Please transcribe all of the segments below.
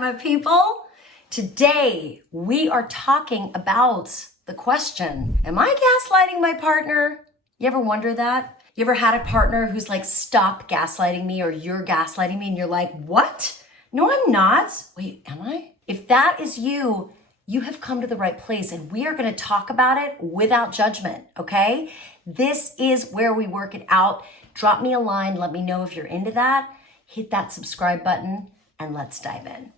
my people? Today, we are talking about the question, am I gaslighting my partner? You ever wonder that? You ever had a partner who's like, stop gaslighting me, or you're gaslighting me, and you're like, what? No, I'm not. Wait, am I? If that is you, you have come to the right place, and we are going to talk about it without judgment, okay? This is where we work it out. Drop me a line. Let me know if you're into that. Hit that subscribe button, and let's dive in.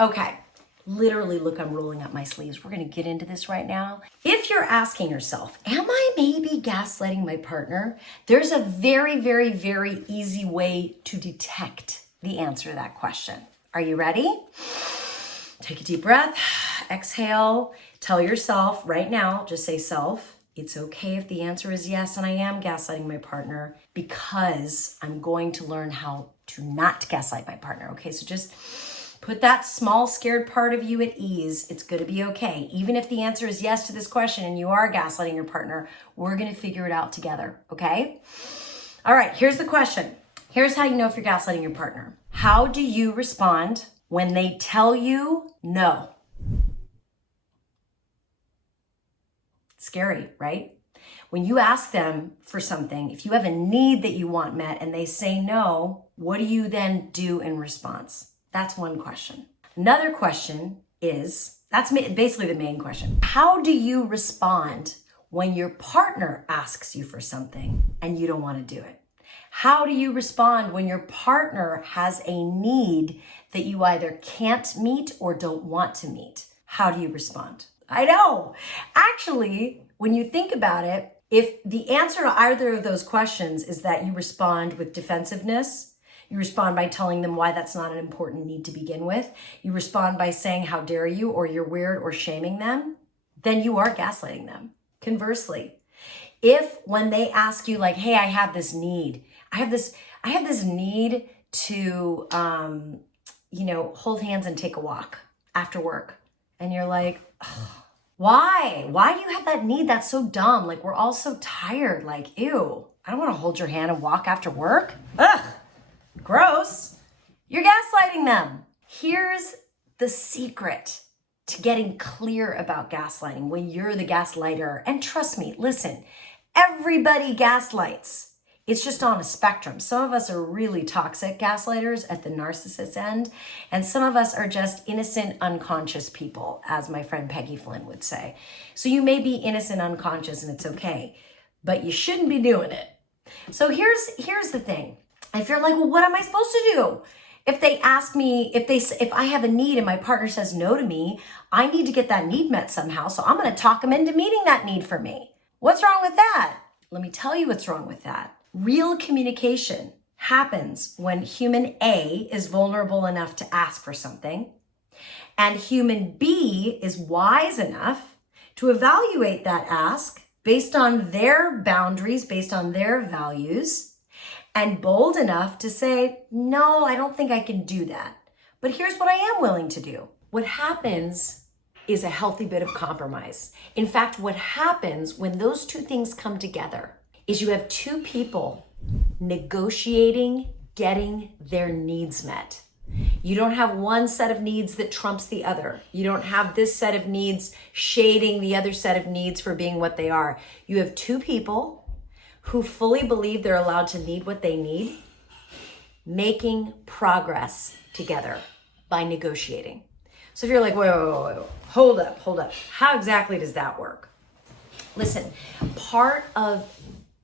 Okay, literally, look, I'm rolling up my sleeves. We're gonna get into this right now. If you're asking yourself, am I maybe gaslighting my partner? There's a very, very, very easy way to detect the answer to that question. Are you ready? Take a deep breath, exhale, tell yourself right now, just say self, it's okay if the answer is yes, and I am gaslighting my partner because I'm going to learn how to not gaslight my partner. Okay, so just put that small, scared part of you at ease. It's going to be okay. Even if the answer is yes to this question and you are gaslighting your partner, we're going to figure it out together, okay? All right, here's the question. Here's how you know if you're gaslighting your partner. How do you respond when they tell you no? Scary, right? When you ask them for something, if you have a need that you want met and they say no, what do you then do in response? That's one question. Another question is, that's basically the main question. How do you respond when your partner asks you for something and you don't want to do it? How do you respond when your partner has a need that you either can't meet or don't want to meet? How do you respond? I know. Actually, when you think about it, if the answer to either of those questions is that you respond with defensiveness, you respond by telling them why that's not an important need to begin with, you respond by saying, how dare you, or you're weird, or shaming them, then you are gaslighting them. Conversely, if when they ask you like, hey, I have this need, I have this need to, hold hands and take a walk after work. And you're like, why? Why do you have that need? That's so dumb. Like, we're all so tired. Like, ew, I don't want to hold your hand and walk after work. Ugh. Gross. You're gaslighting them. Here's the secret to getting clear about gaslighting when you're the gaslighter. And trust me, listen, everybody gaslights. It's just on a spectrum. Some of us are really toxic gaslighters at the narcissist end, and some of us are just innocent, unconscious people, as my friend Peggy Flynn would say. So you may be innocent, unconscious, and it's okay, but you shouldn't be doing it. So here's the thing. If you're like, well, what am I supposed to do? If they ask me, if I have a need and my partner says no to me, I need to get that need met somehow. So I'm going to talk them into meeting that need for me. What's wrong with that? Let me tell you what's wrong with that. Real communication happens when human A is vulnerable enough to ask for something, and human B is wise enough to evaluate that ask based on their boundaries, based on their values, and bold enough to say, no, I don't think I can do that. But here's what I am willing to do. What happens is a healthy bit of compromise. In fact, what happens when those two things come together is you have two people negotiating, getting their needs met. You don't have one set of needs that trumps the other. You don't have this set of needs shading the other set of needs for being what they are. You have two people who fully believe they're allowed to need what they need, making progress together by negotiating. So if you're like, wait, hold up. How exactly does that work? Listen, part of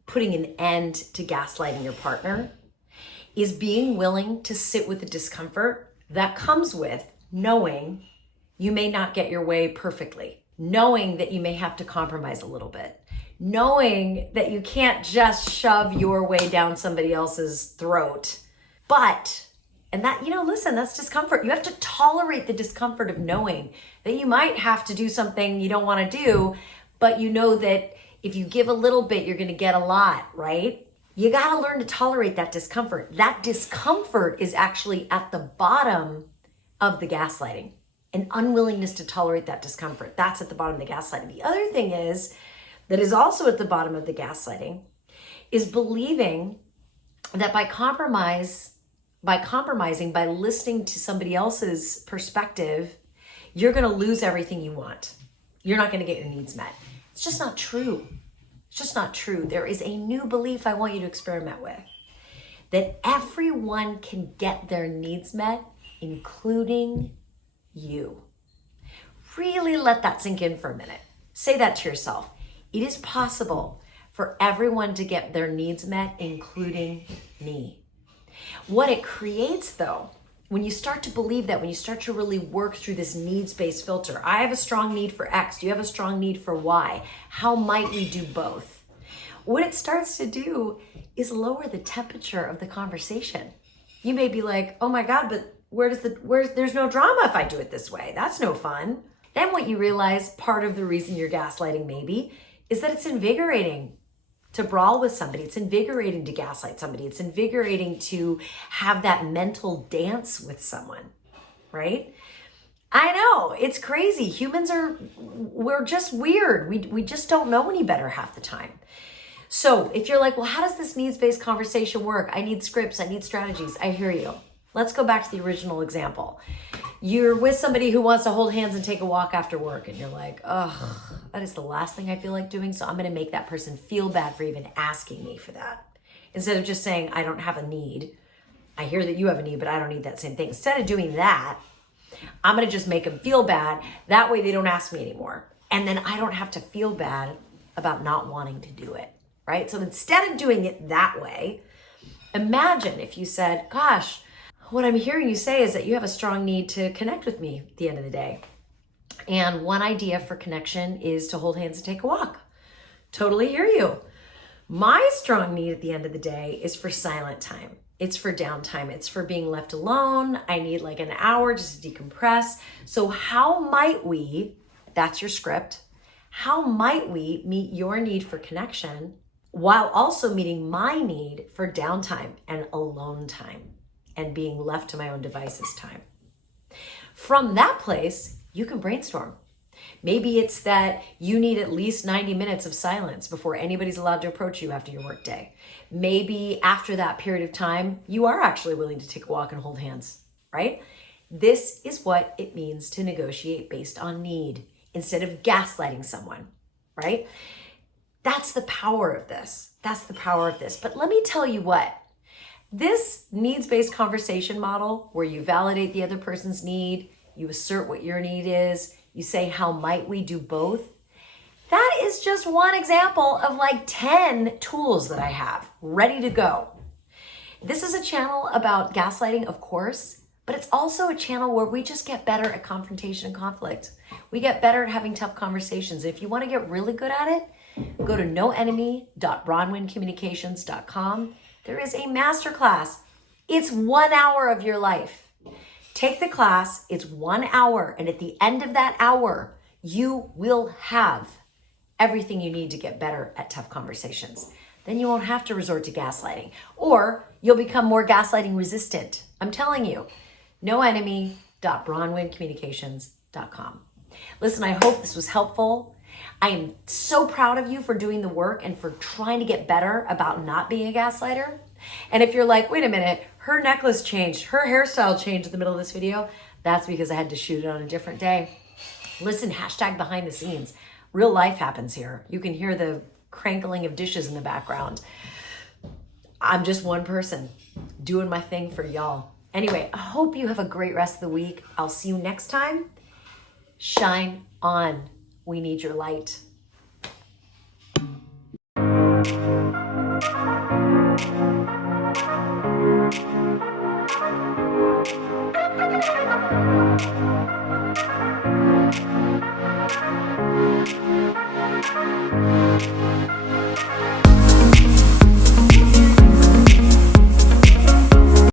putting an end to gaslighting your partner is being willing to sit with the discomfort that comes with knowing you may not get your way perfectly, knowing that you may have to compromise a little bit, knowing that you can't just shove your way down somebody else's throat. But, and that, listen, that's discomfort. You have to tolerate the discomfort of knowing that you might have to do something you don't want to do, but you know that if you give a little bit, you're going to get a lot, right? You got to learn to tolerate that discomfort. That discomfort is actually at the bottom of the gaslighting. An unwillingness to tolerate that discomfort. That's at the bottom of the gaslighting. The other thing is that is also at the bottom of the gaslighting is believing that by compromising, by listening to somebody else's perspective, you're going to lose everything you want. You're not going to get your needs met. It's just not true. It's just not true. There is a new belief I want you to experiment with, that everyone can get their needs met, including you. Really let that sink in for a minute. Say that to yourself. It is possible for everyone to get their needs met, including me. What it creates, though, when you start to believe that, when you start to really work through this needs-based filter, I have a strong need for X, do you have a strong need for Y? How might we do both? What it starts to do is lower the temperature of the conversation. You may be like, oh my God, but there's no drama if I do it this way. That's no fun. Then what you realize, part of the reason you're gaslighting maybe, is that it's invigorating to brawl with somebody. It's invigorating to gaslight somebody. It's invigorating to have that mental dance with someone, right? I know, it's crazy. We're just weird. We just don't know any better half the time. So if you're like, well, how does this needs-based conversation work? I need scripts, I need strategies. I hear you. Let's go back to the original example. You're with somebody who wants to hold hands and take a walk after work, and you're like, oh, that is the last thing I feel like doing, so I'm going to make that person feel bad for even asking me for that. Instead of just saying, I don't have a need. I hear that you have a need, but I don't need that same thing. Instead of doing that, I'm going to just make them feel bad. That way they don't ask me anymore. And then I don't have to feel bad about not wanting to do it, right? So instead of doing it that way, imagine if you said, gosh, what I'm hearing you say is that you have a strong need to connect with me at the end of the day. And one idea for connection is to hold hands and take a walk. Totally hear you. My strong need at the end of the day is for silent time. It's for downtime. It's for being left alone. I need like an hour just to decompress. So how might we, that's your script, how might we meet your need for connection while also meeting my need for downtime and alone time? And being left to my own devices time. From that place, you can brainstorm. Maybe it's that you need at least 90 minutes of silence before anybody's allowed to approach you after your workday. Maybe after that period of time, you are actually willing to take a walk and hold hands, right? This is what it means to negotiate based on need instead of gaslighting someone, right? That's the power of this. That's the power of this. But let me tell you what. This needs-based conversation model where you validate the other person's need, you assert what your need is, you say, how might we do both? That is just one example of like 10 tools that I have ready to go. This is a channel about gaslighting, of course, but it's also a channel where we just get better at confrontation and conflict. We get better at having tough conversations. If you want to get really good at it, go to noenemy.bronwyncommunications.com. There is a masterclass. It's 1 hour of your life. Take the class. It's 1 hour. And at the end of that hour, you will have everything you need to get better at tough conversations. Then you won't have to resort to gaslighting, or you'll become more gaslighting resistant. I'm telling you, noenemy.bronwyncommunications.com. Listen, I hope this was helpful. I am so proud of you for doing the work and for trying to get better about not being a gaslighter. And if you're like, wait a minute, her necklace changed, her hairstyle changed in the middle of this video, that's because I had to shoot it on a different day. Listen, hashtag behind the scenes. Real life happens here. You can hear the crankling of dishes in the background. I'm just one person doing my thing for y'all. Anyway, I hope you have a great rest of the week. I'll see you next time. Shine on. We need your light.